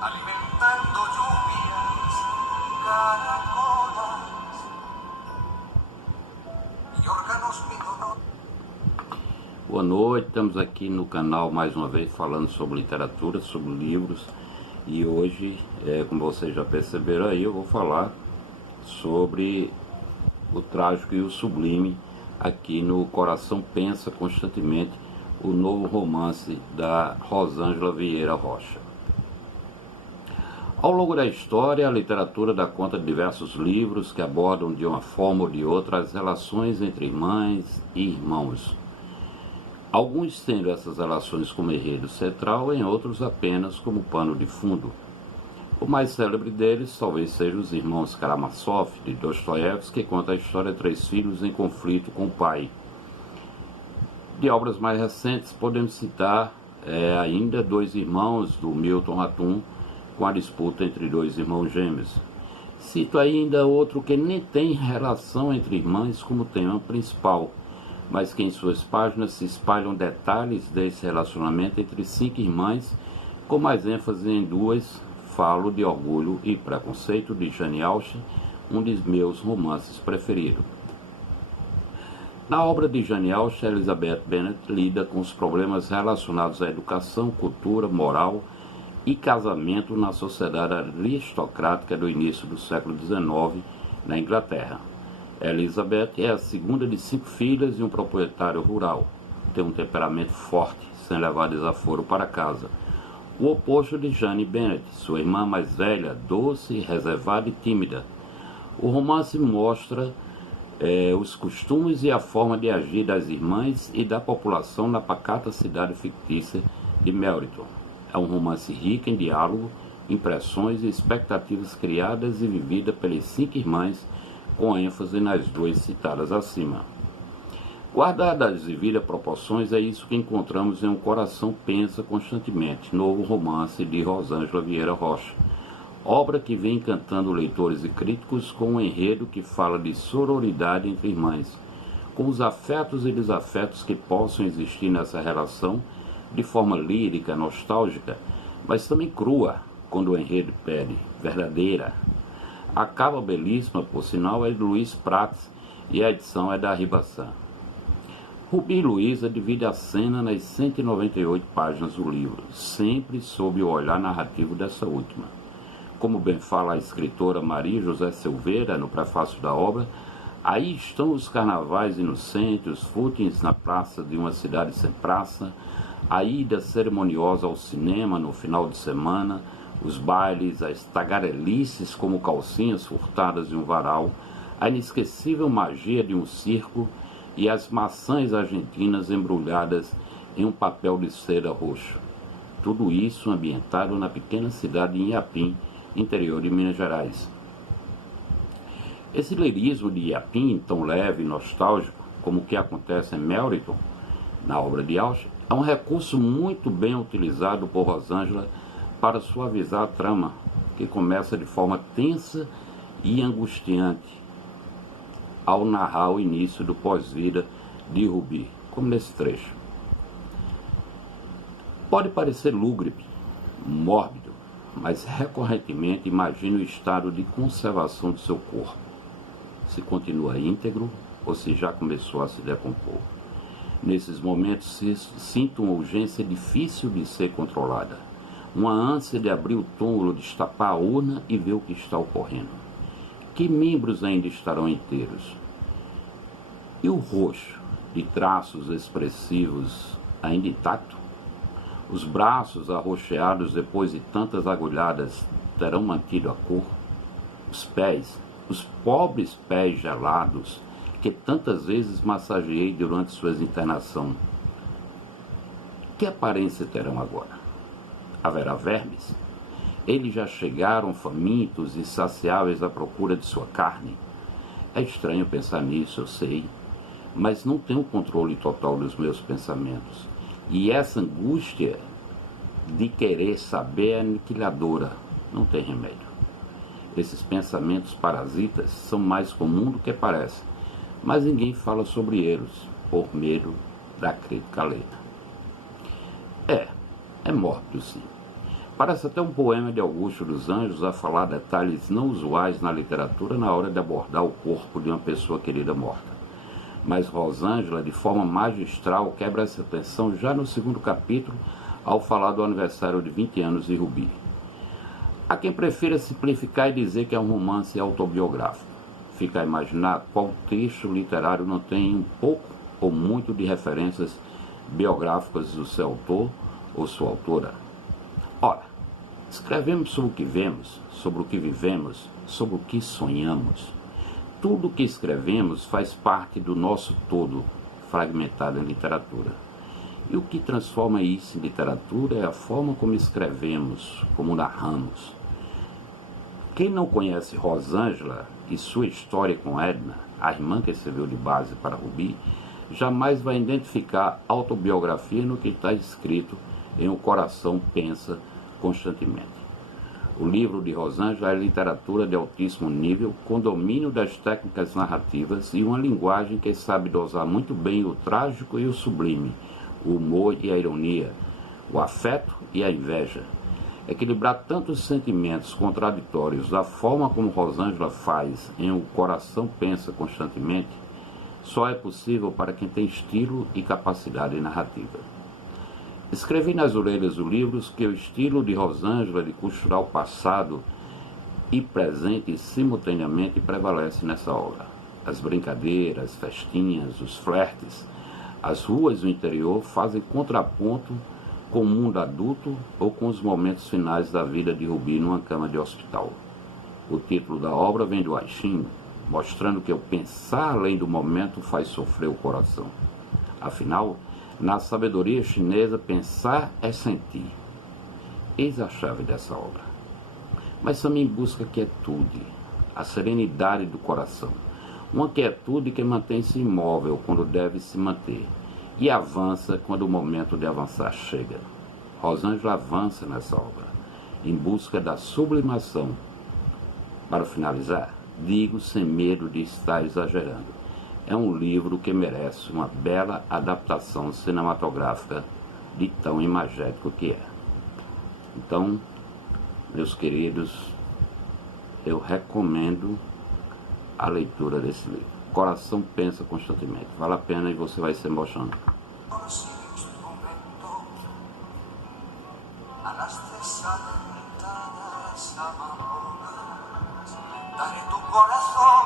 alimentando lluvias, caracolas e órganos midonóticos. Boa noite, estamos aqui no canal mais uma vez falando sobre literatura, sobre livros. E hoje, como vocês já perceberam aí, eu vou falar sobre o trágico e o sublime aqui no Coração Pensa Constantemente, o novo romance da Rosângela Vieira Rocha. Ao longo da história, a literatura dá conta de diversos livros que abordam de uma forma ou de outra as relações entre irmãs e irmãos. Alguns tendo essas relações como enredo central, em outros apenas como pano de fundo. O mais célebre deles talvez seja Os Irmãos Karamazov, de Dostoiévski, que conta a história de 3 filhos em conflito com o pai. De obras mais recentes, podemos citar ainda Dois Irmãos, do Milton Ratum, com a disputa entre 2 irmãos gêmeos. Cito ainda outro que nem tem relação entre irmãs como tema principal, mas que em suas páginas se espalham detalhes desse relacionamento entre 5 irmãs, com mais ênfase em 2, falo de Orgulho e Preconceito, de Jane Austen, um dos meus romances preferidos. Na obra de Jane Austen, Elizabeth Bennet lida com os problemas relacionados à educação, cultura, moral e casamento na sociedade aristocrática do início do século XIX na Inglaterra. Elizabeth é a segunda de 5 filhas e um proprietário rural. Tem um temperamento forte, sem levar desaforo para casa. O oposto de Jane Bennet, sua irmã mais velha, doce, reservada e tímida. O romance mostra os costumes e a forma de agir das irmãs e da população na pacata cidade fictícia de Meryton. É um romance rico em diálogo, impressões e expectativas criadas e vividas pelas 5 irmãs, com ênfase nas 2 citadas acima. Guardadas as devidas proporções, é isso que encontramos em Um Coração Pensa Constantemente, novo romance de Rosângela Vieira Rocha, obra que vem encantando leitores e críticos com um enredo que fala de sororidade entre irmãs, com os afetos e desafetos que possam existir nessa relação, de forma lírica, nostálgica, mas também crua, quando o enredo pede, verdadeira. A capa belíssima, por sinal, é de Luiz Prats e a edição é da Ribassan. Rubi e Luísa divide a cena nas 198 páginas do livro, sempre sob o olhar narrativo dessa última. Como bem fala a escritora Maria José Silveira no prefácio da obra, aí estão os carnavais inocentes, os fútins na praça de uma cidade sem praça, a ida cerimoniosa ao cinema no final de semana, os bailes, as tagarelices como calcinhas furtadas de um varal, a inesquecível magia de um circo e as maçãs argentinas embrulhadas em um papel de cera roxo. Tudo isso ambientado na pequena cidade de Inhapim, interior de Minas Gerais. Esse lirismo de Inhapim, tão leve e nostálgico como o que acontece em Meryton, na obra de Austen, é um recurso muito bem utilizado por Rosângela para suavizar a trama, que começa de forma tensa e angustiante ao narrar o início do pós-vida de Rubi, como nesse trecho. Pode parecer lúgubre, mórbido, mas recorrentemente imagine o estado de conservação do seu corpo, se continua íntegro ou se já começou a se decompor. Nesses momentos sinto uma urgência difícil de ser controlada, uma ânsia de abrir o túmulo, destapar a urna e ver o que está ocorrendo. Que membros ainda estarão inteiros? E o rosto, de traços expressivos, ainda intacto? Os braços arroxeados depois de tantas agulhadas terão mantido a cor? Os pés, os pobres pés gelados, que tantas vezes massageei durante sua internação, que aparência terão agora? Haverá vermes? Eles já chegaram famintos e saciáveis à procura de sua carne? É estranho pensar nisso, eu sei, mas não tenho controle total dos meus pensamentos. E essa angústia de querer saber é aniquiladora, não tem remédio. Esses pensamentos parasitas são mais comuns do que parece, mas ninguém fala sobre eles, por medo da crítica alheia. É mórbido sim. Parece até um poema de Augusto dos Anjos a falar detalhes não usuais na literatura na hora de abordar o corpo de uma pessoa querida morta. Mas Rosângela, de forma magistral, quebra essa tensão já no segundo capítulo, ao falar do aniversário de 20 anos de Rubi. Há quem prefira simplificar e dizer que é um romance autobiográfico. Fica a imaginar qual texto literário não tem um pouco ou muito de referências biográficas do seu autor ou sua autora. Ora, escrevemos sobre o que vemos, sobre o que vivemos, sobre o que sonhamos. Tudo o que escrevemos faz parte do nosso todo, fragmentado em literatura. E o que transforma isso em literatura é a forma como escrevemos, como narramos. Quem não conhece Rosângela e sua história com Edna, a irmã que serviu de base para Rubi, jamais vai identificar autobiografia no que está escrito em O Coração Pensa Constantemente. O livro de Rosângela é literatura de altíssimo nível, com domínio das técnicas narrativas e uma linguagem que sabe dosar muito bem o trágico e o sublime, o humor e a ironia, o afeto e a inveja. Equilibrar tantos sentimentos contraditórios da forma como Rosângela faz em O Coração Pensa Constantemente só é possível para quem tem estilo e capacidade narrativa. Escrevi nas orelhas do livro que o estilo de Rosângela de costurar o passado e presente simultaneamente prevalece nessa obra. As brincadeiras, as festinhas, os flertes, as ruas do interior fazem contraponto com o mundo adulto ou com os momentos finais da vida de Rubi numa cama de hospital. O título da obra vem do I Ching, mostrando que o pensar além do momento faz sofrer o coração. Afinal, na sabedoria chinesa, pensar é sentir. Eis a chave dessa obra. Mas também busca quietude, a serenidade do coração. Uma quietude que mantém-se imóvel quando deve se manter e avança quando o momento de avançar chega. Rosângela avança nessa obra, em busca da sublimação. Para finalizar, digo sem medo de estar exagerando. É um livro que merece uma bela adaptação cinematográfica de tão imagético que é. Então, meus queridos, eu recomendo a leitura desse livro. Coração Pensa Constantemente. Vale a pena e você vai se emocionando. Sin instrumento, a las desalentadas amapolas, daré tu corazón.